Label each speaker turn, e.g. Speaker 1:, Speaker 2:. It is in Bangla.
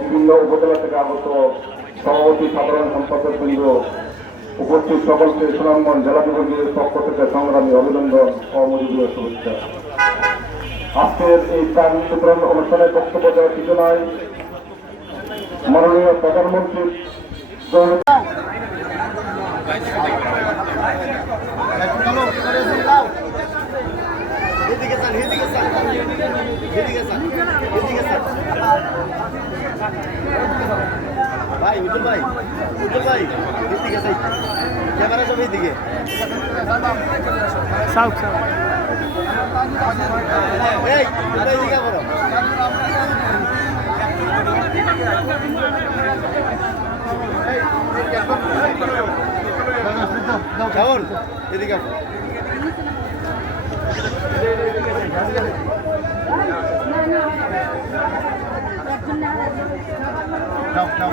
Speaker 1: বিভিন্ন উপজেলা থেকে আগত সভাপতি, সাধারণ সম্পাদক বৃন্দ উপস্থিত সকলকে সুনামগঞ্জ জেলা যুবলীগের পক্ষ থেকে সংগ্রামী অভিনন্দন ও মজুদীয় শুভেচ্ছা। আজকের এই প্রাণ বিতরণ অনুষ্ঠানে বক্তব্য দেওয়ার সূচনায় মাননীয় প্রধানমন্ত্রী
Speaker 2: এদিকে চান এদিকে চান এদিকে চান এদিকে চান ভাই উজ্জ্বল ভাই উজ্জ্বল ভাই এদিকে চাই ক্যামেরা সব এদিকে এই তোমরা এদিকে করো শাওন এদিকে আসো। দাও দাও